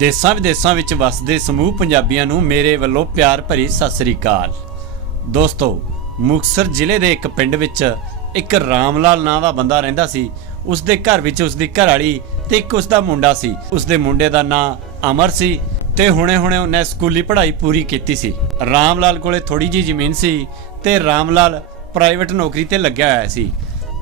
ਦੇਸਾਂ ਵਿਦੇਸਾਂ ਵਿੱਚ ਵਸਦੇ ਸਮੂਹ ਪੰਜਾਬੀਆਂ ਨੂੰ ਮੇਰੇ ਵੱਲੋਂ ਪਿਆਰ ਭਰੀ ਸਤਿ ਸ੍ਰੀ ਅਕਾਲ। ਦੋਸਤੋ, ਮੁਕਤਸਰ ਜ਼ਿਲ੍ਹੇ ਦੇ ਇੱਕ ਪਿੰਡ ਵਿੱਚ ਇੱਕ ਰਾਮਲਾਲ ਨਾਂ ਦਾ ਬੰਦਾ ਰਹਿੰਦਾ ਸੀ। ਉਸ ਦੇ ਘਰ ਵਿੱਚ ਉਸ ਦੀ ਘਰਵਾਲੀ ਤੇ ਇੱਕ ਉਸ ਦਾ ਮੁੰਡਾ ਸੀ। ਉਸ ਦੇ ਮੁੰਡੇ ਦਾ ਨਾਂ ਅਮਰ ਸੀ ਤੇ ਹੁਣੇ-ਹੁਣੇ ਉਹਨੇ ਸਕੂਲੀ ਪੜ੍ਹਾਈ ਪੂਰੀ ਕੀਤੀ ਸੀ। ਰਾਮਲਾਲ ਕੋਲੇ ਥੋੜੀ ਜੀ ਜ਼ਮੀਨ ਸੀ ਤੇ ਰਾਮਲਾਲ ਪ੍ਰਾਈਵੇਟ ਨੌਕਰੀ ਤੇ ਲੱਗਿਆ ਹੋਇਆ ਸੀ।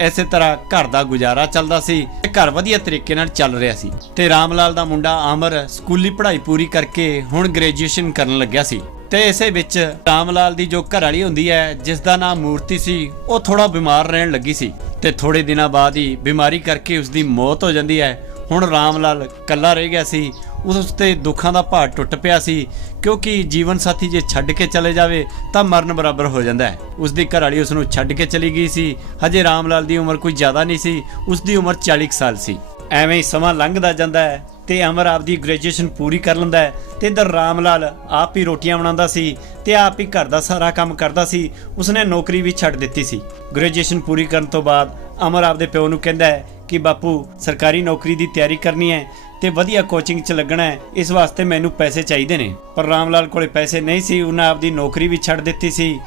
ਇਸੇ ਤਰ੍ਹਾਂ ਘਰ ਦਾ ਗੁਜ਼ਾਰਾ ਚੱਲਦਾ ਸੀ ਤੇ ਘਰ ਵਧੀਆ ਤਰੀਕੇ ਨਾਲ ਚੱਲ ਰਿਹਾ ਸੀ। ਤੇ ਰਾਮਲਾਲ ਦਾ ਮੁੰਡਾ ਅਮਰ ਸਕੂਲੀ ਪੜ੍ਹਾਈ ਪੂਰੀ ਕਰਕੇ ਹੁਣ ਗ੍ਰੈਜੂਏਸ਼ਨ ਕਰਨ ਲੱਗਿਆ ਸੀ। ਤੇ ਇਸੇ ਵਿੱਚ ਰਾਮਲਾਲ ਦੀ ਜੋ ਘਰ ਵਾਲੀ ਹੁੰਦੀ ਹੈ ਜਿਸ ਦਾ ਨਾਮ ਮੂਰਤੀ ਸੀ, ਉਹ ਥੋੜਾ ਬਿਮਾਰ ਰਹਿਣ ਲੱਗੀ ਸੀ। ਤੇ ਥੋੜੇ ਦਿਨਾਂ ਬਾਅਦ ਹੀ ਬਿਮਾਰੀ ਕਰਕੇ ਉਸ ਦੀ ਮੌਤ ਹੋ ਜਾਂਦੀ ਹੈ। ਹੁਣ ਰਾਮਲਾਲ ਇਕੱਲਾ ਰਹਿ ਗਿਆ ਸੀ, ਉਸ ਤੇ ਦੁੱਖਾਂ ਦਾ ਭਾਰ ਟੁੱਟ ਪਿਆ ਸੀ ਕਿਉਂਕਿ ਜੀਵਨ ਸਾਥੀ ਜੇ ਛੱਡ ਕੇ ਚਲੇ ਜਾਵੇ ਤਾਂ ਮਰਨ ਬਰਾਬਰ ਹੋ ਜਾਂਦਾ ਹੈ। ਉਸ ਦੀ ਘਰਵਾਲੀ ਉਸ ਨੂੰ ਛੱਡ ਕੇ ਚਲੀ ਗਈ ਸੀ। ਹਜੇ ਰਾਮਲਾਲ ਦੀ ਉਮਰ ਕੋਈ ਜ਼ਿਆਦਾ ਨਹੀਂ ਸੀ। ਉਸ ਦੀ ਉਮਰ 40 ਕੁ ਸਾਲ ਸੀ। ਐਵੇਂ ਹੀ ਸਮਾਂ ਲੰਘਦਾ ਜਾਂਦਾ ਹੈ ਤੇ ਅਮਰ ਆਪ ਦੀ ਗ੍ਰੈਜੂਏਸ਼ਨ ਪੂਰੀ ਕਰ ਲੈਂਦਾ ਹੈ। ਤੇ ਇਧਰ ਰਾਮਲਾਲ ਆਪ ਹੀ ਰੋਟੀਆਂ ਬਣਾਉਂਦਾ ਸੀ ਤੇ ਆਪ ਹੀ ਘਰ ਦਾ ਸਾਰਾ ਕੰਮ ਕਰਦਾ ਸੀ। ਉਸਨੇ ਨੌਕਰੀ ਵੀ ਛੱਡ ਦਿੱਤੀ ਸੀ। ਗ੍ਰੈਜੂਏਸ਼ਨ ਪੂਰੀ ਕਰਨ ਤੋਂ ਬਾਅਦ ਅਮਰ ਆਪ ਦੇ ਪਿਓ ਨੂੰ ਕਹਿੰਦਾ ਹੈ ਕਿ ਬਾਪੂ ਸਰਕਾਰੀ ਨੌਕਰੀ ਦੀ ਤਿਆਰੀ ਕਰਨੀ ਹੈ। ਤੇ ਵਧੀਆ ਕੋਚਿੰਗ 'ਚ ਲੱਗਣਾ ਹੈ, ਇਸ ਵਾਸਤੇ ਮੈਨੂੰ ਪੈਸੇ ਚਾਹੀਦੇ ਨੇ। ਪਰ ਰਾਮਲਾਲ ਕੋਲੇ ਪੈਸੇ ਨਹੀਂ ਸੀ, ਉਹਨਾਂ ਆਪਦੀ ਨੌਕਰੀ ਵੀ ਛੱਡ ਦਿੱਤੀ ਸੀ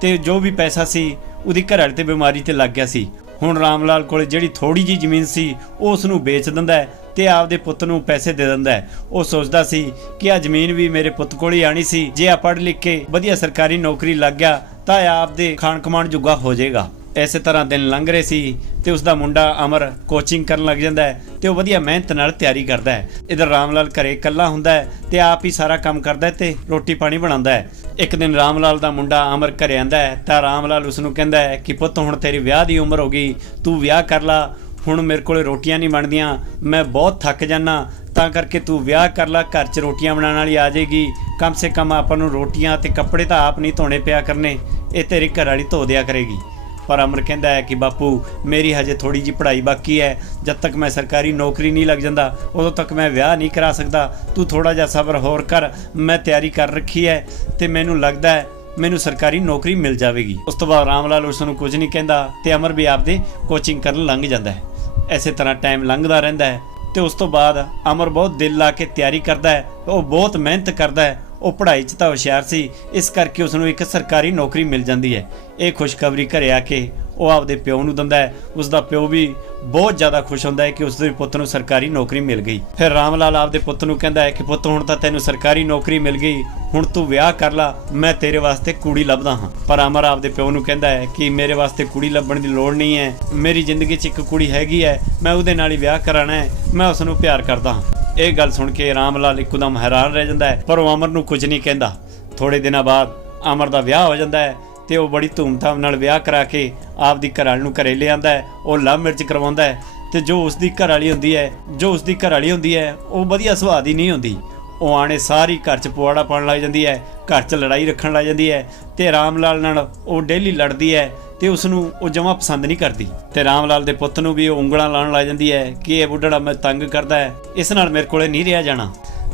ਤੇ ਜੋ ਵੀ ਪੈਸਾ ਸੀ, ਉਹਦੀ ਘਰਵਾਲੀ ਤੇ ਬਿਮਾਰੀ ਤੇ ਲੱਗ ਗਿਆ ਸੀ। ਹੁਣ ਰਾਮਲਾਲ ਕੋਲੇ ਜਿਹੜੀ ਥੋੜੀ ਜੀ ਜ਼ਮੀਨ ਸੀ, ਉਹ ਉਸ ਨੂੰ ਵੇਚ ਦਿੰਦਾ ਹੈ ਤੇ ਆਪਦੇ ਪੁੱਤ ਨੂੰ ਪੈਸੇ ਦੇ ਦਿੰਦਾ ਉਹ ਸੋਚਦਾ ਸੀ ਕਿ ਆ ਜ਼ਮੀਨ ਵੀ ਮੇਰੇ ਪੁੱਤ ਕੋਲ ਹੀ ਆਣੀ ਸੀ, ਜੇ ਆ ਪੜ੍ਹ ਲਿਖ ਕੇ ਵਧੀਆ ਸਰਕਾਰੀ ਨੌਕਰੀ ਲੱਗ ਗਿਆ, ਤਾਂ ਇਹ ਆਪਦੇ ਖਾਣ ਕਮਾਣ ਜੁਗਾ ਹੋ ਜਾਏਗਾ। ਐਸੇ ਤਰ੍ਹਾਂ ਦਿਨ ਲੰਘ ਰਹੇ ਸੀ ਤੇ ਉਸ ਦਾ ਮੁੰਡਾ ਅਮਰ ਕੋਚਿੰਗ ਕਰਨ ਲੱਗ ਜਾਂਦਾ ਹੈ ਤੇ ਉਹ ਵਧੀਆ ਮਿਹਨਤ ਨਾਲ ਤਿਆਰੀ ਕਰਦਾ ਹੈ। ਇਧਰ ਰਾਮਲਾਲ ਘਰੇ ਇਕੱਲਾ ਹੁੰਦਾ ਹੈ ਤੇ ਆਪ ਹੀ ਸਾਰਾ ਕੰਮ ਕਰਦਾ ਹੈ ਤੇ ਰੋਟੀ ਪਾਣੀ ਬਣਾਉਂਦਾ ਹੈ। ਇੱਕ ਦਿਨ ਰਾਮਲਾਲ ਦਾ ਮੁੰਡਾ ਅਮਰ ਘਰੇ ਆਂਦਾ ਹੈ ਤਾਂ ਰਾਮਲਾਲ ਉਸ ਨੂੰ ਕਹਿੰਦਾ ਹੈ ਕਿ ਪੁੱਤ, ਹੁਣ ਤੇਰੀ ਵਿਆਹ ਦੀ ਉਮਰ ਹੋ ਗਈ, ਤੂੰ ਵਿਆਹ ਕਰ ਲਾ, ਹੁਣ ਮੇਰੇ ਕੋਲੇ ਰੋਟੀਆਂ ਨਹੀਂ ਬਣਦੀਆਂ, ਮੈਂ ਬਹੁਤ ਥੱਕ ਜਾਨਾ ਤਾਂ ਕਰਕੇ ਤੂੰ ਵਿਆਹ ਕਰ ਲੈ, ਘਰ 'ਚ ਰੋਟੀਆਂ ਬਣਾਉਣ ਵਾਲੀ ਆ ਜਾਏਗੀ। ਕਮ ਸੇ ਕਮ ਆਪਾਂ ਨੂੰ ਰੋਟੀਆਂ ਤੇ ਕੱਪੜੇ ਤਾਂ ਆਪ ਨਹੀਂ ਧੋਣੇ ਪਿਆ ਕਰਨੇ, ਇਹ ਤੇਰੀ ਘਰ ਵਾਲੀ ਧੋ ਦਿਆ ਕਰੇਗੀ। ਪਰ ਅਮਰ ਕਹਿੰਦਾ ਹੈ ਕਿ ਬਾਪੂ, ਮੇਰੀ ਹਜੇ ਥੋੜੀ ਜੀ ਪੜ੍ਹਾਈ ਬਾਕੀ ਹੈ। ਜਦ ਤੱਕ ਮੈਂ ਸਰਕਾਰੀ ਨੌਕਰੀ ਨਹੀਂ ਲੱਗ ਜਾਂਦਾ, ਉਦੋਂ ਤੱਕ ਮੈਂ ਵਿਆਹ ਨਹੀਂ ਕਰਾ ਸਕਦਾ। ਤੂੰ ਥੋੜਾ ਜਿਹਾ ਸਬਰ ਹੋਰ ਕਰ, ਮੈਂ ਤਿਆਰੀ ਕਰ ਰੱਖੀ ਹੈ ਤੇ ਮੈਨੂੰ ਲੱਗਦਾ ਹੈ ਮੈਨੂੰ ਸਰਕਾਰੀ ਨੌਕਰੀ ਮਿਲ ਜਾਵੇਗੀ। ਉਸ ਤੋਂ ਬਾਅਦ ਰਾਮਲਾਲ ਉਸ ਨੂੰ ਕੁਝ ਨਹੀਂ ਕਹਿੰਦਾ ਤੇ ਅਮਰ ਵੀ ਆਪਦੇ ਕੋਚਿੰਗ ਕਰਨ ਲੰਘ ਜਾਂਦਾ ਹੈ। ਐਸੇ ਤਰ੍ਹਾਂ ਟਾਈਮ ਲੰਘਦਾ ਰਹਿੰਦਾ ਹੈ ਤੇ ਉਸ ਤੋਂ ਬਾਅਦ ਅਮਰ ਬਹੁਤ ਦਿਲ ਲਾ ਕੇ ਤਿਆਰੀ ਕਰਦਾ ਹੈ, ਉਹ ਬਹੁਤ ਮਿਹਨਤ ਕਰਦਾ ਹੈ ਉਹ ਪੜ੍ਹਾਈ 'ਚ ਤਾਂ ਹੁਸ਼ਿਆਰ ਸੀ, ਇਸ ਕਰਕੇ ਉਸ ਨੂੰ ਇੱਕ ਸਰਕਾਰੀ ਨੌਕਰੀ ਮਿਲ ਜਾਂਦੀ ਹੈ। ਇਹ ਖੁਸ਼ਖਬਰੀ ਘਰੇ ਆ ਕੇ ਉਹ ਆਪਦੇ ਪਿਓ ਨੂੰ ਦਿੰਦਾ ਹੈ। ਉਸ ਦਾ ਪਿਓ ਵੀ ਬਹੁਤ ਜ਼ਿਆਦਾ ਖੁਸ਼ ਹੁੰਦਾ ਹੈ ਕਿ ਉਸ ਦੇ ਪੁੱਤ ਨੂੰ ਸਰਕਾਰੀ ਨੌਕਰੀ ਮਿਲ ਗਈ। ਫਿਰ ਰਾਮ ਲਾਲ ਆਪਦੇ ਪੁੱਤ ਨੂੰ ਕਹਿੰਦਾ ਹੈ ਕਿ ਪੁੱਤ, ਹੁਣ ਤਾਂ ਤੈਨੂੰ ਸਰਕਾਰੀ ਨੌਕਰੀ ਮਿਲ ਗਈ, ਹੁਣ ਤੂੰ ਵਿਆਹ ਕਰ ਲੈ, ਮੈਂ ਤੇਰੇ ਵਾਸਤੇ ਕੁੜੀ ਲੱਭਦਾ ਹਾਂ। ਪਰ ਅਮਰ ਆਪਦੇ ਪਿਓ ਨੂੰ ਕਹਿੰਦਾ ਹੈ ਕਿ ਮੇਰੇ ਵਾਸਤੇ ਕੁੜੀ ਲੱਭਣ ਦੀ ਲੋੜ ਨਹੀਂ ਹੈ, ਮੇਰੀ ਜ਼ਿੰਦਗੀ 'ਚ ਇੱਕ ਕੁੜੀ ਹੈਗੀ ਹੈ, ਮੈਂ ਉਹਦੇ ਨਾਲ ਹੀ ਵਿਆਹ ਕਰਾਣਾ ਹੈ, ਮੈਂ ਉਸ ਨੂੰ ਪਿਆਰ ਕਰਦਾ ਹਾਂ। ਇਹ ਗੱਲ ਸੁਣ ਕੇ ਰਾਮਲਾਲ ਇੱਕਦਮ ਹੈਰਾਨ ਰਹਿ ਜਾਂਦਾ ਹੈ, ਪਰ ਉਹ ਅਮਰ ਨੂੰ ਕੁਝ ਨਹੀਂ ਕਹਿੰਦਾ। ਥੋੜੇ ਦਿਨਾਂ ਬਾਅਦ ਅਮਰ ਦਾ ਵਿਆਹ ਹੋ ਜਾਂਦਾ ਹੈ ਤੇ ਉਹ ਬੜੀ ਧੂਮਧਾਮ ਨਾਲ ਵਿਆਹ ਕਰਾ ਕੇ ਆਪਦੀ ਘਰਵਾਲੀ ਨੂੰ ਘਰੇ ਲਿਆਂਦਾ ਹੈ, ਉਹ ਲਵ ਮਿਰਚ ਕਰਵਾਉਂਦਾ ਹੈ ਤੇ ਜੋ ਉਸ ਦੀ ਘਰਵਾਲੀ ਹੁੰਦੀ ਹੈ, ਜੋ ਉਸ ਦੀ ਘਰਵਾਲੀ ਹੁੰਦੀ ਹੈ, ਉਹ ਵਧੀਆ ਸੁਭਾਅ ਦੀ ਨਹੀਂ ਹੁੰਦੀ। ਉਹ ਆਣੇ ਸਾਰੀ ਘਰ ਚ ਪੁਆੜਾ ਪਾਉਣ ਲੱਗ ਜਾਂਦੀ ਹੈ, ਘਰ ਚ ਲੜਾਈ ਰੱਖਣ ਲੱਗ ਜਾਂਦੀ ਹੈ ਤੇ ਰਾਮਲਾਲ ਨਾਲ ਉਹ ਡੇਲੀ ਲੜਦੀ ਹੈ ਤੇ ਉਸ ਨੂੰ ਉਹ ਜਮਾ ਪਸੰਦ ਨਹੀਂ ਕਰਦੀ। ਤੇ ਰਾਮਲਾਲ ਦੇ ਪੁੱਤ ਨੂੰ ਵੀ ਉਹ ਉਂਗਲਾਂ ਲਾਉਣ ਲੱਗ ਜਾਂਦੀ ਹੈ ਕਿ ਇਹ ਬੁੱਢੜਾ ਮੈਂ ਤੰਗ ਕਰਦਾ ਹੈ, ਇਸ ਨਾਲ ਮੇਰੇ ਕੋਲੇ ਨਹੀਂ ਰਿਹਾ ਜਾਣਾ।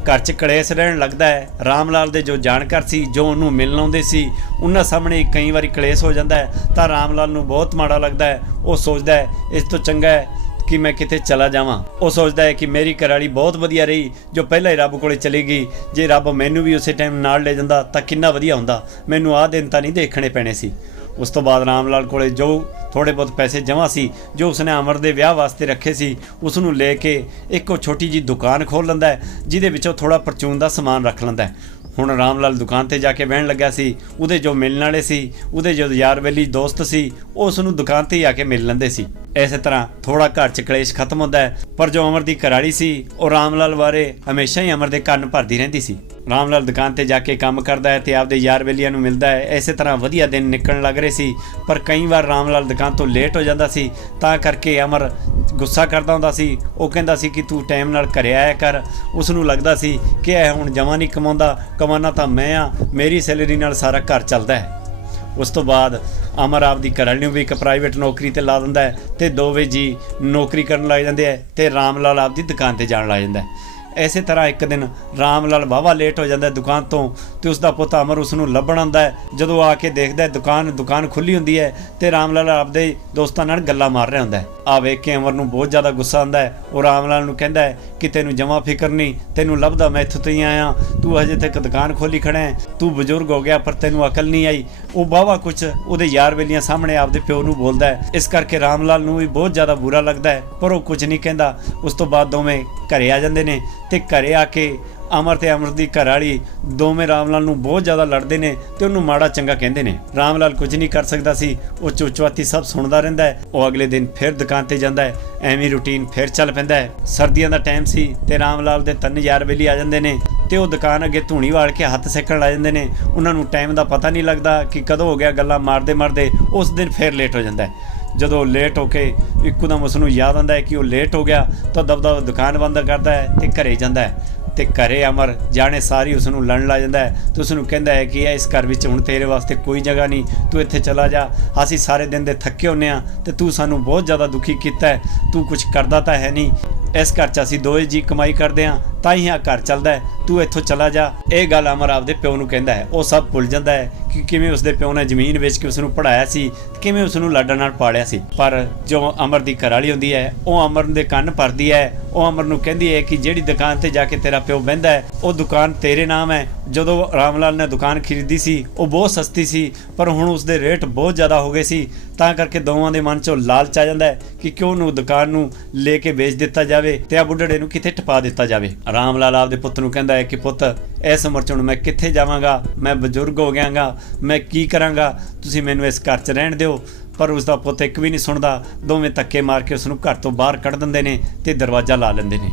ਘਰ 'ਚ ਕਲੇਸ਼ ਰਹਿਣ ਲੱਗਦਾ ਹੈ ਰਾਮਲਾਲ ਦੇ ਜੋ ਜਾਣਕਾਰ ਸੀ, ਜੋ ਉਹਨੂੰ ਮਿਲਣ ਆਉਂਦੇ ਸੀ, ਉਹਨਾਂ ਸਾਹਮਣੇ ਕਈ ਵਾਰੀ ਕਲੇਸ਼ ਹੋ ਜਾਂਦਾ ਹੈ, ਤਾਂ ਰਾਮਲਾਲ ਨੂੰ ਬਹੁਤ ਮਾੜਾ ਲੱਗਦਾ ਹੈ, ਉਹ ਸੋਚਦਾ ਹੈ, ਇਸ ਤੋਂ ਚੰਗਾ ਹੈ ਕਿ ਮੈਂ ਕਿਤੇ ਚਲਾ ਜਾਵਾਂ। ਉਹ ਸੋਚਦਾ ਹੈ ਕਿ ਮੇਰੀ ਘਰਵਾਲੀ ਬਹੁਤ ਵਧੀਆ ਰਹੀ, ਜੋ ਪਹਿਲਾਂ ਹੀ ਰੱਬ ਕੋਲੇ ਚਲੀ ਗਈ। ਜੇ ਰੱਬ ਮੈਨੂੰ ਵੀ ਉਸੇ ਟਾਈਮ ਨਾਲ ਲੈ ਜਾਂਦਾ, ਤਾਂ ਕਿੰਨਾ ਵਧੀਆ ਹੁੰਦਾ। ਮੈਨੂੰ ਆਹ ਦਿਨ ਤਾਂ ਨਹੀਂ ਦੇਖਣੇ ਪੈਣੇ ਸੀ। ਉਸ ਤੋਂ ਬਾਅਦ ਰਾਮ ਲਾਲ ਕੋਲੇ ਜੋ ਥੋੜੇ ਬਹੁਤ ਪੈਸੇ ਜਮ੍ਹਾਂ ਸੀ, ਜੋ ਉਸਨੇ ਅਮਰ ਦੇ ਵਿਆਹ ਵਾਸਤੇ ਰੱਖੇ ਸੀ ਉਸ ਨੂੰ ਲੈ ਕੇ ਇੱਕ ਉਹ ਛੋਟੀ ਜੀ ਦੁਕਾਨ ਖੋਲ ਲੈਂਦਾ ਜਿਹਦੇ ਵਿੱਚੋਂ ਥੋੜਾ ਪਰਚੂਨ ਦਾ ਸਮਾਨ ਰੱਖ ਲੈਂਦਾ ਹੁਣ ਹੁਣ ਰਾਮਲਾਲ ਦੁਕਾਨ ਤੇ ਜਾ ਕੇ ਬਹਿਣ ਲੱਗਾ ਸੀ। ਉਹਦੇ ਜੋ ਮਿਲਣ ਵਾਲੇ ਸੀ, ਉਹਦੇ ਜੋ ਯਾਰ ਬੇਲੀ ਦੋਸਤ ਸੀ ਉਸ ਨੂੰ ਦੁਕਾਨ ਤੇ ਹੀ ਆ ਕੇ ਮਿਲ ਲੈਂਦੇ ਸੀ। ਇਸੇ ਤਰ੍ਹਾਂ ਥੋੜਾ ਘਰ ਚ ਕਲੇਸ਼ ਖਤਮ ਹੁੰਦਾ ਹੈ, ਪਰ ਜੋ ਅਮਰ ਦੀ ਘਰਾੜੀ ਸੀ, ਉਹ ਰਾਮਲਾਲ ਬਾਰੇ ਹਮੇਸ਼ਾ ਹੀ ਅਮਰ ਦੇ ਕੰਨ ਭਰਦੀ ਰਹਿੰਦੀ ਸੀ। ਰਾਮ ਲਾਲ ਦੁਕਾਨ ਤੇ ਜਾ ਕੇ ਕੰਮ ਕਰਦਾ ਹੈ ਤੇ ਆਪਦੇ ਯਾਰ ਬੇਲੀਆਂ ਨੂੰ ਮਿਲਦਾ ਹੈ। ਇਸੇ ਤਰ੍ਹਾਂ ਵਧੀਆ ਦਿਨ ਨਿਕਲਣ ਲੱਗ ਰਹੇ ਸੀ, ਪਰ ਕਈ ਵਾਰ ਰਾਮ ਲਾਲ ਦੁਕਾਨ ਤੋਂ ਲੇਟ ਹੋ ਜਾਂਦਾ ਸੀ, ਤਾਂ ਕਰਕੇ ਅਮਰ ਗੁੱਸਾ ਕਰਦਾ ਹੁੰਦਾ ਸੀ। ਉਹ ਕਹਿੰਦਾ ਸੀ ਕਿ ਤੂੰ ਟਾਈਮ ਨਾਲ ਘਰੇ ਆਇਆ ਕਰ। ਉਸ ਨੂੰ ਲੱਗਦਾ ਸੀ ਕਿ ਇਹ ਹੁਣ ਜਮਾ ਨਹੀਂ ਕਮਾਉਂਦਾ ਕਮਾਨਾ ਤਾਂ ਮੈਂ ਆ, ਮੇਰੀ ਸੈਲਰੀ ਨਾਲ ਸਾਰਾ ਘਰ ਚੱਲਦਾ ਹੈ। ਉਸ ਤੋਂ ਬਾਅਦ ਅਮਰ ਆਪਦੀ ਘਰਵਾਲੀ ਨੂੰ ਵੀ ਇੱਕ ਪ੍ਰਾਈਵੇਟ ਨੌਕਰੀ ਤੇ ਲਾ ਦਿੰਦਾ ਹੈ ਤੇ ਦੋਵੇਂ ਜੀ ਨੌਕਰੀ ਕਰਨ ਲੱਗ ਜਾਂਦੇ ਆ ਤੇ ਰਾਮਲਾਲ ਆਪਦੀ ਦੁਕਾਨ ਤੇ ਜਾਣ ਲੱਗ ਜਾਂਦਾ ਹੈ। ਐਸੇ ਤਰ੍ਹਾਂ ਇੱਕ ਦਿਨ ਰਾਮ ਲਾਲ ਬਾਵਾ ਲੇਟ ਹੋ ਜਾਂਦਾ ਦੁਕਾਨ ਤੋਂ ਤੇ ਉਸ ਦਾ ਪੁੱਤ ਅਮਰ ਉਸ ਨੂੰ ਲੱਭਣ ਆਉਂਦਾ ਜਦੋਂ ਆ ਕੇ ਦੇਖਦਾ ਦੁਕਾਨ ਦੁਕਾਨ ਖੁੱਲੀ ਹੁੰਦੀ ਹੈ ਤੇ ਰਾਮ ਲਾਲ ਆਪਦੇ ਦੋਸਤਾਂ ਨਾਲ ਗੱਲਾਂ ਮਾਰ ਰਿਹਾ ਹੁੰਦਾ ਹੈ। ਆ ਵੇਖ ਕੇ ਅਮਰ ਨੂੰ ਬਹੁਤ ਜ਼ਿਆਦਾ ਗੁੱਸਾ ਆਉਂਦਾ ਹੈ ਉਹ ਰਾਮਲਾਲ ਨੂੰ ਕਹਿੰਦਾ ਹੈ ਕਿ ਤੈਨੂੰ ਜਮਾ ਫਿਕਰ ਨਹੀਂ, ਤੈਨੂੰ ਲੱਭਦਾ ਮੈਂ ਇੱਥੋਂ ਤੋਂ ਆਇਆ ਤੂੰ ਹਜੇ ਤੱਕ ਦੁਕਾਨ ਖੋਲੀ ਖੜਾ ਹੈ, ਤੂੰ ਬਜ਼ੁਰਗ ਹੋ ਗਿਆ ਪਰ ਤੈਨੂੰ ਅਕਲ ਨਹੀਂ ਆਈ। ਉਹ ਬਾਵਾ ਕੁਛ ਉਹਦੇ ਯਾਰ ਵੇਲੀਆਂ ਸਾਹਮਣੇ ਆਪਦੇ ਪਿਓ ਨੂੰ ਬੋਲਦਾ ਹੈ। ਇਸ ਕਰਕੇ ਰਾਮਲਾਲ ਨੂੰ ਵੀ ਬਹੁਤ ਜ਼ਿਆਦਾ ਬੁਰਾ ਲੱਗਦਾ ਹੈ, ਪਰ ਉਹ ਕੁਝ ਨਹੀਂ ਕਹਿੰਦਾ। ਉਸ ਤੋਂ ਬਾਅਦ ਦੋਵੇਂ ਘਰੇ ਆ ਜਾਂਦੇ ਨੇ ਤੇ ਘਰੇ ਆ ਕੇ ਅਮਰ ਤੇ ਅਮਰ ਦੀ ਘਰ ਵਾਲੀ ਦੋਵੇਂ ਰਾਮਲਾਲ ਨੂੰ ਬਹੁਤ ਜ਼ਿਆਦਾ ਲੜਦੇ ਨੇ ਤੇ ਉਹਨੂੰ ਮਾੜਾ ਚੰਗਾ ਕਹਿੰਦੇ ਨੇ। ਰਾਮ ਲਾਲ ਕੁਝ ਨਹੀਂ ਕਰ ਸਕਦਾ ਸੀ, ਉਹ ਚੁਚਵਾਤੀ ਸਭ ਸੁਣਦਾ ਰਹਿੰਦਾ ਹੈ। ਉਹ ਅਗਲੇ ਦਿਨ ਫਿਰ ਦੁਕਾਨ ਤੇ ਜਾਂਦਾ ਹੈ, ਐਵੇਂ ਰੂਟੀਨ ਫਿਰ ਚੱਲ ਪੈਂਦਾ ਹੈ। ਸਰਦੀਆਂ ਦਾ ਟਾਈਮ ਸੀ ਤੇ ਰਾਮਲਾਲ ਦੇ ਤਿੰਨ ਯਾਰ ਵੇਲੀ ਆ ਜਾਂਦੇ ਨੇ ਤੇ ਉਹ ਦੁਕਾਨ ਅੱਗੇ ਧੂਣੀ ਵਾਲ ਕੇ ਹੱਥ ਸੇਕਣ ਲੱਗ ਜਾਂਦੇ ਨੇ। ਉਹਨਾਂ ਨੂੰ ਟਾਈਮ ਦਾ ਪਤਾ ਨਹੀਂ ਲੱਗਦਾ ਕਿ ਕਦੋਂ ਹੋ ਗਿਆ ਗੱਲਾਂ ਮਾਰਦੇ ਮਾਰਦੇ ਉਸ ਦਿਨ ਫਿਰ ਲੇਟ ਹੋ ਜਾਂਦਾ ਹੈ। ਜਦੋਂ ਲੇਟ ਹੋ ਕੇ ਇੱਕਦਮ ਉਸ ਨੂੰ ਯਾਦ ਆਉਂਦਾ ਹੈ ਕਿ ਉਹ ਲੇਟ ਹੋ ਗਿਆ ਤਾਂ ਦਬਦਬਾ ਦੁਕਾਨ ਬੰਦ ਕਰਦਾ ਹੈ ਤੇ ਘਰੇ ਜਾਂਦਾ ਹੈ। ਤੇ ਘਰੇ ਅਮਰ ਜਾਣੇ ਸਾਰੀ ਉਸ ਨੂੰ ਲੜਨ ਲਾ ਜਾਂਦਾ ਹੈ। ਤੇ ਉਸ ਨੂੰ ਕਹਿੰਦਾ ਹੈ ਕਿ ਇਸ ਘਰ ਵਿੱਚ ਹੁਣ ਤੇਰੇ ਵਾਸਤੇ ਕੋਈ ਜਗ੍ਹਾ ਨਹੀਂ। ਤੂੰ ਇੱਥੇ ਚਲਾ ਜਾ। ਅਸੀਂ ਸਾਰੇ ਦਿਨ ਦੇ ਥੱਕੇ ਹੁੰਨੇ ਆ ਤੇ ਤੂੰ ਸਾਨੂੰ ਬਹੁਤ ਜ਼ਿਆਦਾ ਦੁਖੀ ਕੀਤਾ ਤੂੰ ਕੁਝ ਕਰਦਾ ਤਾਂ ਹੈ ਨਹੀਂ। ਇਸ ਘਰ 'ਚ ਅਸੀਂ ਦੋਏ ਜੀ ਕਮਾਈ ਕਰਦੇ ਆ ਤਾਂ ਹੀ ਆ ਘਰ ਚੱਲਦਾ ਤੂੰ ਇੱਥੋਂ ਚਲਾ ਜਾ। ਇਹ ਗੱਲ ਅਮਰ ਆਪਦੇ ਪਿਓ ਨੂੰ ਕਹਿੰਦਾ ਹੈ। ਉਹ ਸਭ ਭੁੱਲ ਜਾਂਦਾ ਹੈ ਕਿ ਕਿਵੇਂ ਉਸਦੇ ਪਿਓ ਨੇ ਜ਼ਮੀਨ ਵੇਚ ਕੇ ਉਸ ਨੂੰ ਪੜਾਇਆ ਸੀ, ਕਿਵੇਂ ਉਸ ਨੂੰ ਲਾਡਾਂ ਨਾਲ ਪਾਲਿਆ ਸੀ। ਪਰ ਜੋ ਅਮਰ ਦੀ ਘਰ ਵਾਲੀ ਹੁੰਦੀ ਹੈ, ਉਹ ਅਮਰ ਦੇ ਕੰਨ ਭਰਦੀ ਹੈ। ਉਹ ਅਮਰ ਨੂੰ ਕਹਿੰਦੀ ਹੈ ਕਿ ਜਿਹੜੀ ਦੁਕਾਨ ਤੇ ਜਾ ਕੇ ਤੇਰਾ ਪਿਓ ਬਹਿੰਦਾ ਹੈ, ਉਹ ਦੁਕਾਨ ਤੇਰੇ ਨਾਮ ਹੈ। ਜਦੋਂ ਰਾਮ ਲਾਲ ਨੇ ਦੁਕਾਨ ਖਰੀਦੀ ਸੀ, ਉਹ ਬਹੁਤ ਸਸਤੀ ਸੀ, ਪਰ ਹੁਣ ਉਸਦੇ ਰੇਟ ਬਹੁਤ ਜ਼ਿਆਦਾ ਹੋ ਗਏ ਸੀ। ਤਾਂ ਕਰਕੇ ਦੋਵਾਂ ਦੇ ਮਨ 'ਚੋਂ ਲਾਲਚ ਆ ਜਾਂਦਾ ਹੈ ਕਿ ਕਿਉਂ ਨੂੰ ਦੁਕਾਨ ਨੂੰ ਲੈ ਕੇ ਵੇਚ ਦਿੱਤਾ ਜਾਵੇ ਤੇ ਆ ਬੁੱਢੜੇ ਨੂੰ ਕਿੱਥੇ ਟਪਾ ਦਿੱਤਾ ਜਾਵੇ। ਰਾਮ ਲਾਲ ਆਪਦੇ ਪੁੱਤ ਨੂੰ ਕਹਿੰਦਾ ਹੈ ਕਿ ਪੁੱਤ ਇਸ ਉਮਰ 'ਚ ਹੁਣ ਮੈਂ ਕਿੱਥੇ ਜਾਵਾਂਗਾ? ਮੈਂ ਬਜ਼ੁਰਗ ਹੋ ਗਿਆਗਾ। ਮੈਂ ਕੀ ਕਰਾਂਗਾ? ਤੁਸੀਂ ਮੈਨੂੰ ਇਸ ਘਰ 'ਚ ਰਹਿਣ ਦਿਓ। ਪਰ ਉਸ ਦਾ ਪੁੱਤ ਇੱਕ ਵੀ ਨਹੀਂ ਸੁਣਦਾ। ਦੋਵੇਂ ਧੱਕੇ ਮਾਰ ਕੇ ਉਸ ਨੂੰ ਘਰ ਤੋਂ ਬਾਹਰ ਕੱਢ ਦਿੰਦੇ ਨੇ ਤੇ ਦਰਵਾਜ਼ਾ ਲਾ ਲੈਂਦੇ ਨੇ।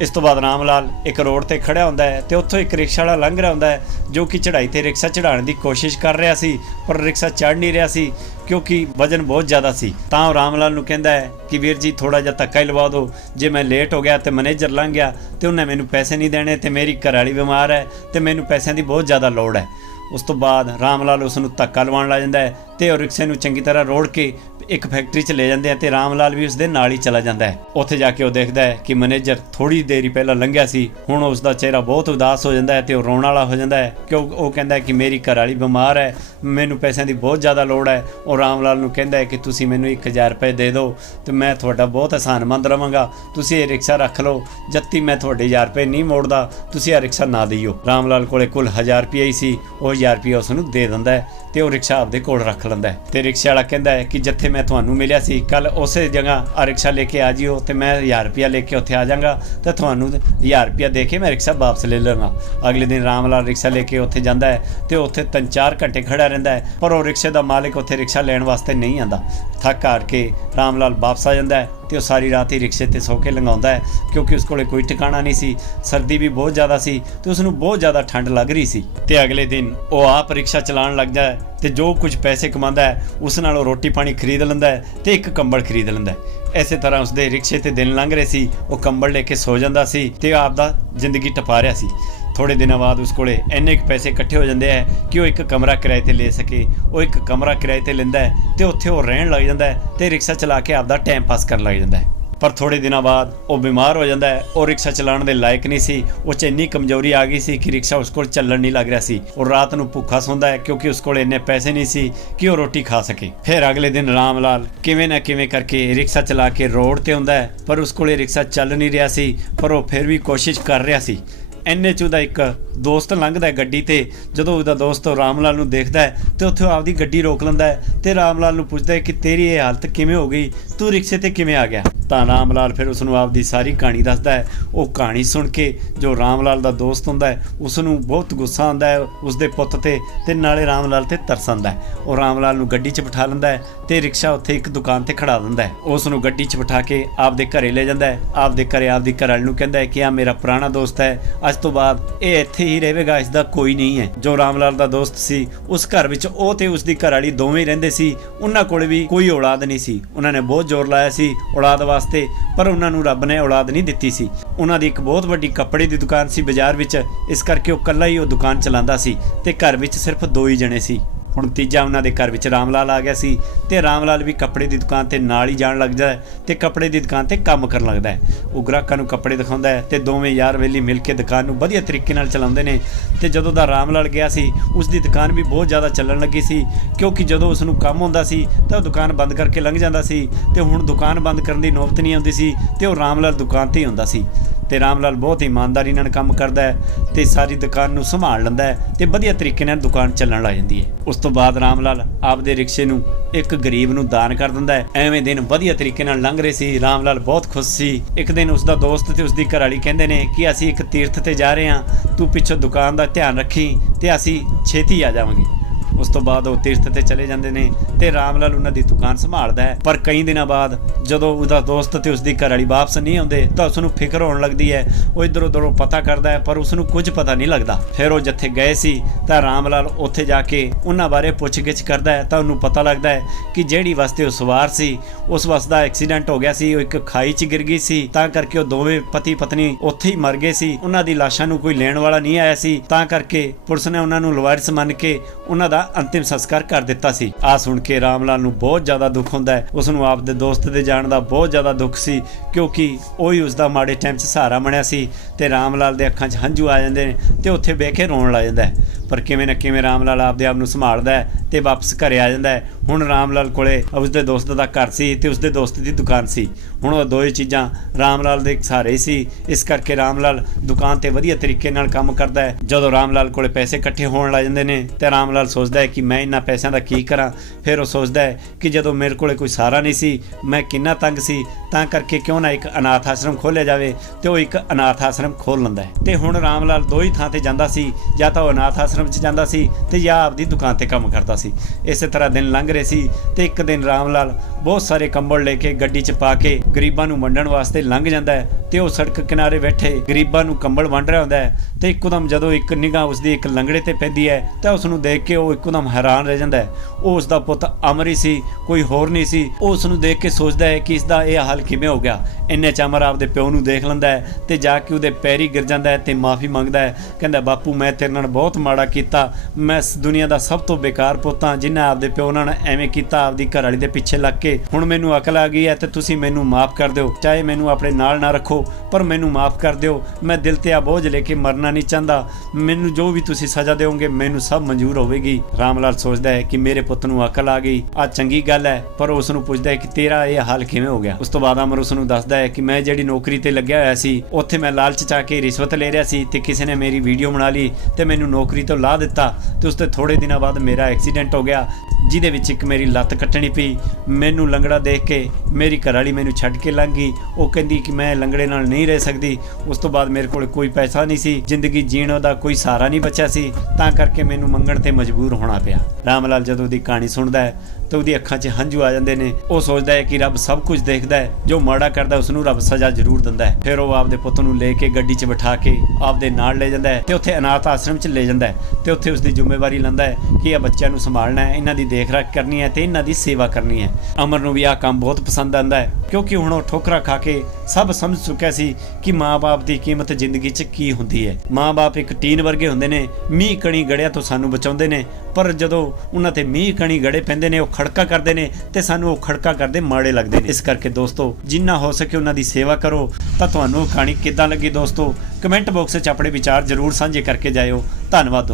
ਇਸ ਤੋਂ ਬਾਅਦ ਰਾਮ ਲਾਲ ਇੱਕ ਰੋਡ ਤੇ ਖੜਿਆ ਹੁੰਦਾ ਹੈ ਤੇ ਉੱਥੋਂ ਇੱਕ ਰਿਕਸ਼ਾ ਵਾਲਾ ਲੰਘ ਰਿਹਾ ਹੁੰਦਾ ਹੈ, ਜੋ ਕਿ ਚੜ੍ਹਾਈ ਤੇ ਰਿਕਸ਼ਾ ਚੜਾਉਣ ਦੀ ਕੋਸ਼ਿਸ਼ ਕਰ ਰਿਹਾ ਸੀ, ਪਰ ਰਿਕਸ਼ਾ ਚੜ੍ਹ ਨਹੀਂ ਰਿਹਾ ਸੀ, ਕਿਉਂਕਿ ਵਜਨ ਬਹੁਤ ਜ਼ਿਆਦਾ ਸੀ। ਤਾਂ ਉਹ ਰਾਮ ਲਾਲ ਨੂੰ ਕਹਿੰਦਾ ਹੈ ਕਿ ਵੀਰ ਜੀ ਥੋੜਾ ਜਿਹਾ ਧੱਕਾ ਹੀ ਲਵਾ ਦਿਓ। ਜੇ ਮੈਂ ਲੇਟ ਹੋ ਗਿਆ ਤੇ ਮੈਨੇਜਰ ਲੰਘ ਗਿਆ ਤੇ ਉਹਨੇ ਮੈਨੂੰ ਪੈਸੇ ਨਹੀਂ ਦੇਣੇ ਤੇ ਮੇਰੀ ਘਰ ਵਾਲੀ ਬਿਮਾਰ ਹੈ ਤੇ ਮੈਨੂੰ ਪੈਸਿਆਂ ਦੀ ਬਹੁਤ ਜ਼ਿਆਦਾ ਲੋੜ ਹੈ। ਉਸ ਤੋਂ ਬਾਅਦ ਰਾਮ ਲਾਲ ਉਸ ਨੂੰ ਧੱਕਾ ਲਵਾਉਣ ਲੱਗ ਜਾਂਦਾ ਹੈ ਤੇ ਉਹ ਰਿਕਸ਼ੇ ਨੂੰ ਚੰਗੀ ਤਰ੍ਹਾਂ ਰੋੜ ਕੇ ਇੱਕ ਫੈਕਟਰੀ 'ਚ ਲੈ ਜਾਂਦੇ ਆ ਤੇ ਰਾਮ ਲਾਲ ਵੀ ਉਸ ਦੇ ਨਾਲ ਹੀ ਚਲਾ ਜਾਂਦਾ ਹੈ। ਉੱਥੇ ਜਾ ਕੇ ਉਹ ਦੇਖਦਾ ਹੈ ਕਿ ਮੈਨੇਜਰ ਥੋੜੀ ਦੇਰੀ ਪਹਿਲਾਂ ਲੰਘਿਆ ਸੀ, ਹੁਣ ਉਸ ਦਾ ਚਿਹਰਾ ਬਹੁਤ ਉਦਾਸ ਹੋ ਜਾਂਦਾ ਹੈ ਤੇ ਉਹ ਰੋਣ ਵਾਲਾ ਹੋ ਜਾਂਦਾ ਹੈ ਕਿਉਂ ਉਹ ਕਹਿੰਦਾ ਹੈ ਕਿ ਮੇਰੀ ਘਰਵਾਲੀ ਬਿਮਾਰ ਹੈ, ਮੈਨੂੰ ਪੈਸਿਆਂ ਦੀ ਬਹੁਤ ਜ਼ਿਆਦਾ ਲੋੜ ਹੈ। ਉਹ ਰਾਮ ਲਾਲ ਨੂੰ ਕਹਿੰਦਾ ਹੈ ਕਿ ਤੁਸੀਂ ਮੈਨੂੰ 1000 ਰੁਪਏ ਦੇ ਦਿਓ ਤੇ ਮੈਂ ਤੁਹਾਡਾ ਬਹੁਤ ਅਹਿਸਾਨਮੰਦ ਰਵਾਂਗਾ। ਤੁਸੀਂ ਇਹ ਰਿਕਸ਼ਾ ਰੱਖ ਲਓ ਜੱਤੀ ਮੈਂ ਤੁਹਾਡੇ 1000 ਰੁਪਏ ਨਹੀਂ ਮੋੜਦਾ, ਤੁਸੀਂ ਇਹ ਰਿਕਸ਼ਾ ਨਾ ਦਿਓ। ਰਾਮ ਲਾਲ ਕੋਲੇ ਕੁੱਲ 1000 ਰੁਪਏ ਹੀ ਸੀ, ਉਹ 1000 ਰੁਪਏ ਉਸ ਨੂੰ ਦੇ ਦਿੰਦਾ ਹੈ ਤੇ ਉਹ ਰਿਕਸ਼ਾ ਆਪਦੇ ਕੋਲ ਰੱਖ ਲੈਂਦਾ ਹੈ। ਤੇ ਰਿਕਸ਼ਾ ਵਾਲਾ ਕਹਿੰਦਾ ਹੈ ਕਿ ਜਿੱਥੇ ਮੈਂ ਤੁਹਾਨੂੰ ਮਿਲਿਆ ਸੀ। ਕੱਲ ਉਸੇ ਜਗ੍ਹਾ ਆ ਰਿਕਸ਼ਾ ਲੈ ਕੇ ਆ ਜਿਓ ਤੇ ਮੈਂ 1000 ਰੁਪਿਆ ਲੈ ਕੇ ਉੱਥੇ ਆ ਜਾਵਾਂਗਾ ਤੇ ਤੁਹਾਨੂੰ 1000 ਰੁਪਿਆ ਦੇ ਕੇ ਮੈਂ ਰਿਕਸ਼ਾ ਵਾਪਸ ਲੈ ਲਵਾਂਗਾ। ਅਗਲੇ ਦਿਨ ਰਾਮ ਲਾਲ ਰਿਕਸ਼ਾ ਲੈ ਕੇ ਉੱਥੇ ਜਾਂਦਾ ਹੈ ਤੇ ਉੱਥੇ 3-4 ਘੰਟੇ ਖੜਾ ਰਹਿੰਦਾ ਹੈ। ਪਰ ਉਹ ਰਿਕਸ਼ੇ ਦਾ ਮਾਲਕ ਉੱਥੇ ਰਿਕਸ਼ਾ ਲੈਣ ਵਾਸਤੇ ਨਹੀਂ ਆਂਦਾ ਥੱਕ ਹਾਰ ਕੇ ਰਾਮ ਲਾਲ ਵਾਪਸ ਆ ਜਾਂਦਾ ਹੈ ਤੇ ਉਹ ਸਾਰੀ ਰਾਤ ਹੀ ਰਿਕਸ਼ੇ ਤੇ ਸੌ ਕੇ ਲੰਘਾਉਂਦਾ ਹੈ ਕਿਉਂਕਿ ਉਸ ਕੋਲੇ ਕੋਈ ਟਿਕਾਣਾ ਨਹੀਂ ਸੀ। ਸਰਦੀ ਵੀ ਬਹੁਤ ਜ਼ਿਆਦਾ ਸੀ ਤੇ ਉਸ ਨੂੰ ਬਹੁਤ ਜ਼ਿਆਦਾ ਠੰਡ ਲੱਗ ਰਹੀ ਸੀ। ਤੇ ਅਗਲੇ ਦਿਨ ਉਹ ਆਪ ਰਿਕਸ਼ਾ ਚਲਾਉਣ ਲੱਗਦਾ ਜਾਂਦਾ ਹੈ ਤੇ ਜੋ ਕੁਝ ਪੈਸੇ ਕਮਾਉਂਦਾ ਹੈ, ਉਸ ਨਾਲ ਉਹ ਰੋਟੀ ਪਾਣੀ ਖਰੀਦ ਲੈਂਦਾ ਹੈ ਤੇ ਇੱਕ ਕੰਬਲ ਖਰੀਦ ਲੈਂਦਾ ਹੈ। ਐਸੇ ਤਰ੍ਹਾਂ ਉਸਦੇ ਰਿਕਸ਼ੇ ਤੇ ਦਿਨ ਲੰਘ ਰਹੇ ਸੀ, ਉਹ ਕੰਬਲ ਲੈ ਕੇ ਸੋ ਜਾਂਦਾ ਸੀ ਤੇ ਆਪ ਦਾ ਜ਼ਿੰਦਗੀ ਟਪਾ ਰਿਹਾ ਸੀ। ਥੋੜੇ ਦਿਨਾਂ ਬਾਅਦ ਉਸ ਕੋਲੇ ਇੰਨੇ ਕੁ ਪੈਸੇ ਇਕੱਠੇ ਹੋ ਜਾਂਦੇ ਆ ਕਿ ਉਹ ਇੱਕ ਕਮਰਾ ਕਿਰਾਏ ਤੇ ਲੈ ਸਕੇ। ਉਹ ਇੱਕ ਕਮਰਾ ਕਿਰਾਏ ਤੇ ਲੈਂਦਾ ਹੈ ਤੇ ਉੱਥੇ ਉਹ ਰਹਿਣ ਲੱਗ ਜਾਂਦਾ ਹੈ ਤੇ ਰਿਕਸ਼ਾ ਚਲਾ ਕੇ ਆਪਦਾ ਟਾਈਮ ਪਾਸ ਕਰਨ ਲੱਗ ਜਾਂਦਾ ਹੈ। ਪਰ ਥੋੜੇ ਦਿਨਾਂ ਬਾਅਦ ਉਹ ਬਿਮਾਰ ਹੋ ਜਾਂਦਾ ਹੈ ਉਹ ਰਿਕਸ਼ਾ ਚਲਾਉਣ ਦੇ ਲਾਇਕ ਨਹੀਂ ਸੀ। ਉਹ 'ਚ ਇੰਨੀ ਕਮਜ਼ੋਰੀ ਆ ਗਈ ਸੀ ਕਿ ਰਿਕਸ਼ਾ ਉਸ ਕੋਲ ਚੱਲਣ ਨਹੀਂ ਲੱਗ ਰਿਹਾ ਸੀ। ਉਹ ਰਾਤ ਨੂੰ ਭੁੱਖਾ ਸੌਂਦਾ ਹੈ ਕਿਉਂਕਿ ਉਸ ਕੋਲ ਇੰਨੇ ਪੈਸੇ ਨਹੀਂ ਸੀ ਕਿ ਉਹ ਰੋਟੀ ਖਾ ਸਕੇ। ਫਿਰ ਅਗਲੇ ਦਿਨ ਰਾਮ ਲਾਲ ਕਿਵੇਂ ਨਾ ਕਿਵੇਂ ਕਰਕੇ ਰਿਕਸ਼ਾ ਚਲਾ ਕੇ ਰੋਡ ਤੇ ਹੁੰਦਾ ਹੈ, ਪਰ ਉਸ ਕੋਲੇ ਰਿਕਸ਼ਾ ਚੱਲ ਨਹੀਂ ਰਿਹਾ ਸੀ, ਪਰ ਉਹ ਫਿਰ ਵੀ ਕੋਸ਼ਿਸ਼ ਕਰ ਰਿਹਾ ਸੀ। ਐਨੇ ਚ ਉਹਦਾ ਇੱਕ ਦੋਸਤ ਲੰਘਦਾ ਹੈ ਗੱਡੀ ਤੇ। ਜਦੋਂ ਉਹਦਾ ਦੋਸਤ ਉਹ ਰਾਮ ਲਾਲ ਨੂੰ ਦੇਖਦਾ ਹੈ ਤੇ ਉੱਥੇ ਉਹ ਆਪਦੀ ਗੱਡੀ ਰੋਕ ਲੈਂਦਾ ਹੈ ਤੇ ਰਾਮ ਨੂੰ ਪੁੱਛਦਾ ਹੈ ਕਿ ਤੇਰੀ ਇਹ ਹਾਲਤ ਕਿਵੇਂ ਹੋ ਗਈ? ਤੂੰ ਰਿਕਸ਼ੇ ਤੇ ਕਿਵੇਂ ਆ ਗਿਆ? ਤਾਂ ਰਾਮ ਲਾਲ ਫਿਰ ਉਸ ਨੂੰ ਆਪਦੀ ਸਾਰੀ ਕਹਾਣੀ ਦੱਸਦਾ ਹੈ। ਉਹ ਕਹਾਣੀ ਸੁਣ ਕੇ ਜੋ ਰਾਮ ਲਾਲ ਦਾ ਦੋਸਤ ਹੁੰਦਾ ਹੈ, ਉਸ ਨੂੰ ਬਹੁਤ ਗੁੱਸਾ ਆਉਂਦਾ ਹੈ, ਉਸ ਦੇ ਪੁੱਤ ਤੇ ਤੇ ਨਾਲੇ ਰਾਮ ਲਾਲ ਤੇ ਤਰਸ ਆਉਂਦਾ ਹੈ। ਉਹ ਰਾਮ ਲਾਲ ਨੂੰ ਗੱਡੀ 'ਚ ਬਿਠਾ ਲੈਂਦਾ ਹੈ ਤੇ ਰਿਕਸ਼ਾ ਉੱਥੇ ਇੱਕ ਦੁਕਾਨ ਤੇ ਖੜਾ ਦਿੰਦਾ ਹੈ। ਉਸ ਨੂੰ ਗੱਡੀ 'ਚ ਬਿਠਾ ਕੇ ਆਪਦੇ ਘਰੇ ਲੈ ਜਾਂਦਾ ਹੈ। ਆਪਦੇ ਘਰੇ ਆਪਦੀ ਘਰਵਾਲੀ ਨੂੰ ਕਹਿੰਦਾ ਹੈ ਕਿ ਆ ਮੇਰਾ ਪੁਰਾਣਾ ਦੋਸਤ ਹੈ, ਅੱਜ ਤੋਂ ਬਾਅਦ ਇਹ ਇੱਥੇ ਹੀ ਰਹੇਗਾ, ਇਸ ਦਾ ਕੋਈ ਨਹੀਂ ਹੈ। ਜੋ ਰਾਮ ਲਾਲ ਦਾ ਦੋਸਤ ਸੀ, ਉਸ ਘਰ ਵਿੱਚ ਉਹ ਤੇ ਉਸ ਦੀ ਘਰਵਾਲੀ ਦੋਵੇਂ ਰਹਿੰਦੇ ਸੀ। ਉਹਨਾਂ ਕੋਲ ਵੀ ਕੋਈ ਔਲਾਦ ਨਹੀਂ ਸੀ। ਉਹਨਾਂ ਨੇ ਬਹੁਤ ਜ਼ੋਰ ਲਾਇਆ ਸੀ। ਔਲਾਦ ਵਾਸਤੇ, ਪਰ ਉਹਨਾਂ ਨੂੰ ਰੱਬ ਨੇ ਔਲਾਦ ਨਹੀਂ ਦਿੱਤੀ ਸੀ। ਉਹਨਾਂ ਦੀ ਇੱਕ ਬਹੁਤ ਵੱਡੀ ਕੱਪੜੇ ਦੀ ਦੁਕਾਨ ਸੀ ਬਾਜ਼ਾਰ ਵਿੱਚ। ਇਸ ਕਰਕੇ ਉਹ ਇਕੱਲਾ ਹੀ ਉਹ ਦੁਕਾਨ ਚਲਾਉਂਦਾ ਸੀ ਤੇ ਘਰ ਵਿੱਚ ਸਿਰਫ ਦੋ ਹੀ ਜਣੇ ਸੀ। ਹੁਣ ਤੀਜਾ ਉਹਨਾਂ ਦੇ ਘਰ ਵਿੱਚ ਰਾਮਲਾਲ ਆ ਗਿਆ ਸੀ ਤੇ ਰਾਮਲਾਲ ਵੀ ਕੱਪੜੇ ਦੀ ਦੁਕਾਨ ਤੇ ਨਾਲ ਹੀ ਜਾਣ ਲੱਗਦਾ ਜਾਂਦਾ ਹੈ ਤੇ ਕੱਪੜੇ ਦੀ ਦੁਕਾਨ ਤੇ ਕੰਮ ਕਰਨ ਲੱਗਦਾ ਹੈ। ਉਹ ਗ੍ਰਾਹਕਾਂ ਨੂੰ ਕੱਪੜੇ ਦਿਖਾਉਂਦਾ ਹੈ ਤੇ ਦੋਵੇਂ ਯਾਰ ਵੇਲੀ ਮਿਲ ਕੇ ਦੁਕਾਨ ਨੂੰ ਵਧੀਆ ਤਰੀਕੇ ਨਾਲ ਚਲਾਉਂਦੇ ਨੇ ਤੇ ਜਦੋਂ ਦਾ ਰਾਮ ਲਾਲ ਗਿਆ ਸੀ, ਉਸ ਦੀ ਦੁਕਾਨ ਵੀ ਬਹੁਤ ਜ਼ਿਆਦਾ ਚੱਲਣ ਲੱਗੀ ਸੀ ਕਿਉਂਕਿ ਜਦੋਂ ਉਸ ਨੂੰ ਕੰਮ ਹੁੰਦਾ ਸੀ ਤਾਂ ਉਹ ਦੁਕਾਨ ਬੰਦ ਕਰਕੇ ਲੰਘ ਜਾਂਦਾ ਸੀ ਤੇ ਹੁਣ ਦੁਕਾਨ ਬੰਦ ਕਰਨ ਦੀ ਨੌਬਤ ਨਹੀਂ ਆਉਂਦੀ ਸੀ ਤੇ ਉਹ ਰਾਮਲਾਲ ਦੁਕਾਨ ਤੇ ਹੀ ਹੁੰਦਾ ਸੀ। ਤੇ ਰਾਮ ਲਾਲ ਬਹੁਤ ਇਮਾਨਦਾਰੀ ਨਾਲ ਕੰਮ ਕਰਦਾ ਹੈ ਤੇ ਸਾਰੀ ਦੁਕਾਨ ਨੂੰ ਸੰਭਾਲ ਲੈਂਦਾ ਹੈ ਤੇ ਵਧੀਆ ਤਰੀਕੇ ਨਾਲ ਦੁਕਾਨ ਚੱਲਣ ਲੱਗ ਜਾਂਦੀ ਹੈ। ਉਸ ਤੋਂ ਬਾਅਦ ਰਾਮ ਲਾਲ ਆਪਦੇ ਰਿਕਸ਼ੇ ਨੂੰ ਇੱਕ ਗਰੀਬ ਨੂੰ ਦਾਨ ਕਰ ਦਿੰਦਾ ਹੈ। ਐਵੇਂ ਦਿਨ ਵਧੀਆ ਤਰੀਕੇ ਨਾਲ ਲੰਘ ਰਹੇ ਸੀ। ਰਾਮ ਲਾਲ ਬਹੁਤ ਖੁਸ਼ ਸੀ। ਇੱਕ ਦਿਨ ਉਸ ਦਾ ਦੋਸਤ ਤੇ ਉਸ ਦੀ ਘਰਵਾਲੀ ਕਹਿੰਦੇ ਨੇ ਕਿ ਅਸੀਂ ਇੱਕ ਤੀਰਥ ਤੇ ਜਾ ਰਹੇ ਹਾਂ। ਤੂੰ ਪਿੱਛੋਂ ਦੁਕਾਨ ਦਾ ਧਿਆਨ ਰੱਖੀ ਤੇ ਅਸੀਂ ਛੇਤੀ ਆ ਜਾਵਾਂਗੇ। ਉਸ ਤੋਂ ਬਾਅਦ ਉਹ ਤੀਰਥ ਤੇ ਚਲੇ ਜਾਂਦੇ ਨੇ ਤੇ ਰਾਮ ਲਾਲ ਉਹਨਾਂ ਦੀ ਦੁਕਾਨ ਸੰਭਾਲਦਾ ਹੈ। ਪਰ ਕਈ ਦਿਨਾਂ ਬਾਅਦ ਜਦੋਂ ਉਹਦਾ ਦੋਸਤ ਤੇ ਉਸਦੀ ਘਰਵਾਲੀ ਵਾਪਸ ਨਹੀਂ ਆਉਂਦੇ ਤਾਂ ਉਸ ਨੂੰ ਫਿਕਰ ਹੋਣ ਲੱਗਦੀ ਹੈ। ਉਹ ਇਧਰ ਉਧਰੋਂ ਪਤਾ ਕਰਦਾ ਹੈ, ਪਰ ਉਸ ਨੂੰ ਕੁਝ ਪਤਾ ਨਹੀਂ ਲੱਗਦਾ। ਫਿਰ ਉਹ ਜਿੱਥੇ ਗਏ ਸੀ ਤਾਂ ਰਾਮ ਲਾਲ ਉੱਥੇ ਜਾ ਕੇ ਉਹਨਾਂ ਬਾਰੇ ਪੁੱਛਗਿੱਛ ਕਰਦਾ ਹੈ ਤਾਂ ਉਹਨੂੰ ਪਤਾ ਲੱਗਦਾ ਹੈ ਕਿ ਜਿਹੜੀ ਬੱਸ ਤੇ ਉਹ ਸਵਾਰ ਸੀ, ਉਸ ਬੱਸ ਦਾ ਐਕਸੀਡੈਂਟ ਹੋ ਗਿਆ ਸੀ, ਉਹ ਇੱਕ ਖਾਈ 'ਚ ਗਿਰ ਗਈ ਸੀ। ਤਾਂ ਕਰਕੇ ਉਹ ਦੋਵੇਂ ਪਤੀ ਪਤਨੀ ਉੱਥੇ ਹੀ ਮਰ ਗਏ ਸੀ। ਉਹਨਾਂ ਦੀ ਲਾਸ਼ਾਂ ਨੂੰ ਕੋਈ ਲੈਣ ਵਾਲਾ ਨਹੀਂ ਆਇਆ ਸੀ। ਤਾਂ ਕਰਕੇ ਪੁਲਿਸ ਨੇ ਉਹਨਾਂ ਨੂੰ ਲਵਾਰਿਸ ਮੰਨ ਕੇ ਉਹਨਾਂ ਦਾ ਅੰਤਿਮ ਸੰਸਕਾਰ ਕਰ ਦਿੱਤਾ ਸੀ। ਆ ਸੁਣ ਕੇ ਰਾਮਲਾਲ ਨੂੰ ਬਹੁਤ ਜ਼ਿਆਦਾ ਦੁੱਖ ਹੁੰਦਾ ਹੈ। ਉਸ ਨੂੰ ਆਪਦੇ ਦੋਸਤ ਦੇ ਜਾਣ ਦਾ ਬਹੁਤ ਜ਼ਿਆਦਾ ਦੁੱਖ ਸੀ, ਕਿਉਂਕਿ ਉਹ ਹੀ ਉਸ ਦਾ ਮਾੜੇ ਟਾਈਮ 'ਚ ਸਹਾਰਾ ਬਣਿਆ ਸੀ ਤੇ ਰਾਮ ਲਾਲ ਦੇ ਅੱਖਾਂ 'ਚ ਹੰਝੂ ਆ ਜਾਂਦੇ ਨੇ ਤੇ ਉੱਥੇ ਬਹਿ ਕੇ ਰੋਣ ਲੱਗ ਜਾਂਦਾ ਹੈ। ਪਰ ਕਿਵੇਂ ਨਾ ਕਿਵੇਂ ਰਾਮ ਲਾਲ ਆਪਦੇ ਆਪ ਨੂੰ ਸੰਭਾਲਦਾ ਹੈ ਤੇ ਵਾਪਸ ਘਰੇ ਆ ਜਾਂਦਾ ਹੈ। ਹੁਣ ਰਾਮ ਲਾਲ ਕੋਲੇ ਉਸਦੇ ਦੋਸਤ ਦਾ ਘਰ ਸੀ ਤੇ ਉਸਦੇ ਦੋਸਤ ਦੀ ਦੁਕਾਨ ਸੀ। ਹੁਣ ਉਹ ਦੋਏ ਚੀਜ਼ਾਂ ਰਾਮ ਲਾਲ ਦੇ ਸਹਾਰੇ ਸੀ। ਇਸ ਕਰਕੇ ਰਾਮ ਲਾਲ ਦੁਕਾਨ ਤੇ ਵਧੀਆ ਤਰੀਕੇ ਨਾਲ ਕੰਮ ਕਰਦਾ ਹੈ। ਜਦੋਂ ਰਾਮ ਲਾਲ ਕੋਲੇ ਪੈਸੇ ਇਕੱਠੇ ਹੋਣ ਲੱਗ ਜਾਂਦੇ ਨੇ, ਤੇ ਰਾਮ ਲਾਲ ਸੋਚਦਾ ਹੈ ਕਿ ਮੈਂ ਇਹਨਾਂ ਪੈਸਿਆਂ ਦਾ ਕੀ ਕਰਾਂ। ਫਿਰ ਉਹ ਸੋਚਦਾ ਹੈ ਕਿ ਜਦੋਂ ਮੇਰੇ ਕੋਲੇ ਕੋਈ ਸਹਾਰਾ ਨਹੀਂ ਸੀ, ਮੈਂ ਕਿੰਨਾ ਤੰਗ ਸੀ, ਤਾਂ ਕਰਕੇ ਕਿਉਂ ਨਾ ਇੱਕ ਅਨਾਥ ਆਸ਼ਰਮ ਖੋਲ੍ਹਿਆ ਜਾਵੇ ਤੇ ਉਹ ਇੱਕ ਅਨਾਥ ਆਸ਼ਰਮ ਖੋਲ ਲੈਂਦਾ ਹੈ। ਤੇ ਹੁਣ ਰਾਮ ਲਾਲ ਦੋ ਹੀ ਥਾਂ ਤੇ ਜਾਂਦਾ ਸੀ, ਜਾਂ ਤਾਂ ਉਹ ਅਨਾਥ ਆਸ਼ਰਮ 'ਚ ਜਾਂਦਾ ਸੀ ਤੇ ਜਾਂ ਆਪਦੀ ਦੁਕਾਨ ਤੇ ਕੰਮ ਕਰਦਾ ਸੀ। ਇਸੇ ਤਰ੍ਹਾਂ ਦਿਨ ਲੰਘ ਰਹੇ ਸੀ ਤੇ ਇੱਕ ਦਿਨ ਰਾਮ ਲਾਲ ਬਹੁਤ ਸਾਰੇ ਕੰਬਲ ਲੈ ਕੇ ਗੱਡੀ 'ਚ ਪਾ ਕੇ ਗਰੀਬਾਂ ਨੂੰ ਵੰਡਣ ਵਾਸਤੇ ਲੰਘ ਜਾਂਦਾ ਹੈ ਤੇ ਉਹ ਸੜਕ ਕਿਨਾਰੇ ਬੈਠੇ ਗਰੀਬਾਂ ਨੂੰ ਕੰਬਲ ਵੰਡ ਰਿਹਾ ਹੁੰਦਾ ਹੈ ਤੇ ਇੱਕਦਮ ਜਦੋਂ ਇੱਕ ਨਿਗਾਹ ਉਸਦੀ ਇੱਕ ਲੰਗੜੇ ਤੇ ਪੈਂਦੀ ਹੈ ਤਾਂ ਉਸ ਨੂੰ ਦੇਖ ਕੇ ਉਹ ਇੱਕਦਮ ਹੈਰਾਨ ਰਹਿ ਜਾਂਦਾ ਹੈ। ਉਹ ਉਸ ਦਾ ਪੁੱਤ ਅਮਰ ਹੀ ਸੀ, ਕੋਈ ਹੋਰ ਨਹੀਂ ਸੀ। ਉਹ ਉਸ ਨੂੰ ਦੇਖ ਕੇ ਸੋਚਦਾ ਹੈ ਕਿ ਇਸ ਦਾ ਇਹ ਹਾਲ ਕਿਵੇਂ ਹੋ ਗਿਆ। ਇੰਨੇ ਚ ਅਮਰ ਆਪਦੇ ਪਿਓ ਨੂੰ ਦੇਖ ਲੈਂਦਾ ਹੈ ਤੇ ਜਾ ਕੇ ਉਹਦੇ ਪੈਰੀ ਗਿਰ ਜਾਂਦਾ ਹੈ ਤੇ ਮਾਫੀ ਮੰਗਦਾ ਹੈ। ਕਹਿੰਦਾ, ਬਾਪੂ, ਮੈਂ ਤੇਰੇ ਨਾਲ ਬਹੁਤ ਮਾੜਾ ਕੀਤਾ। ਮੈਂ ਇਸ ਦੁਨੀਆ ਦਾ ਸਭ ਤੋਂ ਬੇਕਾਰ ਪੁੱਤ ਹਾਂ ਜਿਨ੍ਹਾਂ ਆਪਦੇ ਪਿਓ ਨਾਲ ਐਵੇਂ ਕੀਤਾ, ਆਪਦੀ ਘਰ ਵਾਲੀ ਦੇ ਪਿੱਛੇ ਲੱਗ ਕੇ, ਹੁਣ ਮੈਨੂੰ ਅਕਲ ਆ ਗਈ ਹੈ ਤੇ ਤੁਸੀਂ ਮੈਨੂੰ ਮਾਫ ਕਰ ਦਿਓ। ਚਾਹੇ ਮੈਨੂੰ ਆਪਣੇ ਨਾਲ ਨਾ ਰੱਖੋ, ਪਰ ਮੈਨੂੰ ਮਾਫ ਕਰ ਦਿਓ। ਮੈਂ ਦਿਲ ਤੇ ਆ ਬੋਝ ਲੈ ਕੇ ਮਰਨਾ ਨਹੀਂ ਚਾਹੁੰਦਾ। ਮੈਨੂੰ ਜੋ ਵੀ ਤੁਸੀਂ ਸਜ਼ਾ ਦਿਓਗੇ, ਮੈਨੂੰ ਸਭ ਮਨਜ਼ੂਰ ਹੋਵੇਗੀ। ਰਾਮ ਲਾਲ ਸੋਚਦਾ ਹੈ ਕਿ ਮੇਰੇ ਪੁੱਤ ਨੂੰ ਅਕਲ ਆ ਗਈ। ਆ ਚੰਗੀ ਗੱਲ ਹੈ, ਪਰ ਉਸ ਨੂੰ ਪੁੱਛਦਾ ਹੈ ਕਿ ਤੇਰਾ ਇਹ ਹਾਲ ਕਿਵੇਂ ਹੋ ਗਿਆ? ਉਸ ਤੋਂ ਬਾਅਦ ਅਮਰ ਉਸ ਨੂੰ ਦੱਸਦਾ ਹੈ ਕਿ ਮੈਂ ਜਿਹੜੀ ਨੌਕਰੀ ਤੇ ਲੱਗਿਆ ਹੋਇਆ ਸੀ, ਉੱਥੇ ਮੈਂ ਲਾਲਚ ਚਾ ਕੇ ਰਿਸ਼ਵਤ ਲੈ ਰਿਹਾ ਸੀ ਤੇ ਕਿਸੇ ਨੇ ਮੇਰੀ ਵੀਡੀਓ ਬਣਾ ਲਈ ਤੇ ਮੈਨੂੰ ਨੌਕਰੀ ਤੋਂ ਲਾ ਦਿੱਤਾ ਤੇ ਉਸ ਤੋਂ ਥੋੜੇ ਦਿਨਾਂ ਬਾਅਦ ਮੇਰਾ ਐਕਸੀਡੈਂਟ ਹੋ ਗਿਆ ਜਿਹਦੇ ਵਿੱਚ ਇੱਕ ਮੇਰੀ ਲੱਤ ਕੱਟਣੀ ਪਈ, ਮੈਨੂੰ ਲੰਗੜਾ ਦੇਖ ਕੇ ਮੇਰੀ ਘਰ ਵਾਲੀ ਮੈਨੂੰ ਛੱਡ ਕੇ ਲੰਘ ਗਈ। ਉਹ ਕਹਿੰਦੀ ਕਿ ਮੈਂ ਲੰਗੜੇ ਨਾਲ ਨਹੀਂ ਰਹਿ ਸਕਦੀ। ਉਸ ਤੋਂ ਬਾਅਦ ਮੇਰੇ ਕੋਲ ਕੋਈ ਪੈਸਾ ਨਹੀਂ ਸੀ, ਜ਼ਿੰਦਗੀ ਜੀਣ ਦਾ ਕੋਈ ਸਹਾਰਾ ਨਹੀਂ ਬਚਿਆ ਸੀ। ਤਾਂ ਕਰਕੇ ਮੈਨੂੰ ਮੰਗਣ ਤੇ ਮਜਬੂਰ ਹੋਣਾ ਪਿਆ। ਰਾਮ ਲਾਲ ਜਦੋਂ ਉਹਦੀ ਕਹਾਣੀ ਸੁਣਦਾ ਹੈ, ਤਾਂ ਉਹਦੀ ਅੱਖਾਂ 'ਚ ਹੰਝੂ ਆ ਜਾਂਦੇ ਨੇ। ਉਹ ਸੋਚਦਾ ਹੈ ਕਿ ਰੱਬ ਸਭ ਕੁਝ ਦੇਖਦਾ ਹੈ। ਜੋ ਮਾੜਾ ਕਰਦਾ ਉਸ ਨੂੰ ਰੱਬ ਸਜ਼ਾ ਜ਼ਰੂਰ ਦਿੰਦਾ ਹੈ। ਫਿਰ ਉਹ ਆਪਦੇ ਪੁੱਤ ਨੂੰ ਲੈ ਕੇ ਗੱਡੀ 'ਚ ਬਿਠਾ ਕੇ ਆਪਦੇ ਨਾਲ ਲੈ ਜਾਂਦਾ ਹੈ ਤੇ ਉੱਥੇ ਅਨਾਥ ਆਸ਼ਰਮ 'ਚ ਲੈ ਜਾਂਦਾ ਹੈ ਤੇ ਉੱਥੇ ਉਸ ਦੀ ਜ਼ਿੰਮੇਵਾਰੀ ਲੈਂਦਾ ਹੈ ਕਿ ਇਹ ਬੱਚਿਆਂ ਨੂੰ ਸੰਭਾਲਣਾ ਹੈ, ਇਹਨਾਂ ਦੀ ਦੇਖ ਦੇਖਰੇਖ ਕਰਨੀ ਹੈ ਤੇ ਇਹਨਾਂ ਦੀ ਸੇਵਾ ਕਰਨੀ ਹੈ। ਅਮਰ ਨੂੰ ਵੀ ਆਹ ਕੰਮ ਬਹੁਤ ਪਸੰਦ ਆਂਦਾ ਹੈ, ਕਿਉਂਕਿ ਹੁਣ ਉਹ ਠੋਕਰਾਂ ਖਾ ਕੇ ਸਭ ਸਮਝ ਚੁੱਕਿਆ ਸੀ ਕਿ ਮਾਂ-ਬਾਪ ਦੀ ਕੀਮਤ ਜ਼ਿੰਦਗੀ 'ਚ ਕੀ ਹੁੰਦੀ ਹੈ। ਮਾਂ-ਬਾਪ ਇੱਕ ਟੀਨ ਵਰਗੇ ਹੁੰਦੇ ਨੇ, ਮੀਂਹ ਕਣੀ ਗੜਿਆ ਤੋਂ ਸਾਨੂੰ ਬਚਾਉਂਦੇ ਨੇ, ਪਰ ਜਦੋਂ ਉਹਨਾਂ ਤੇ ਮੀਂਹ ਕਣੀ ਗੜੇ ਪੈਂਦੇ ਨੇ, ਉਹ ਖੜਕਾ ਕਰਦੇ ਨੇ ਤੇ ਸਾਨੂੰ ਉਹ ਖੜਕਾ ਕਰਦੇ ਮਾੜੇ ਲੱਗਦੇ ਨੇ। ਇਸ ਕਰਕੇ ਦੋਸਤੋ, ਜਿੰਨਾ ਹੋ ਸਕੇ ਉਹਨਾਂ ਦੀ ਸੇਵਾ ਕਰੋ। ਤਾਂ ਤੁਹਾਨੂੰ ਉਹ ਕਹਾਣੀ ਕਿੱਦਾਂ ਲੱਗੀ ਦੋਸਤੋ? ਕਮੈਂਟ ਬਾਕਸ ਵਿੱਚ ਆਪਣੇ ਵਿਚਾਰ ਜ਼ਰੂਰ ਸਾਂਝੇ ਕਰਕੇ ਜਾਇਓ। ਧੰਨਵਾਦ ਦੋਸਤੋ।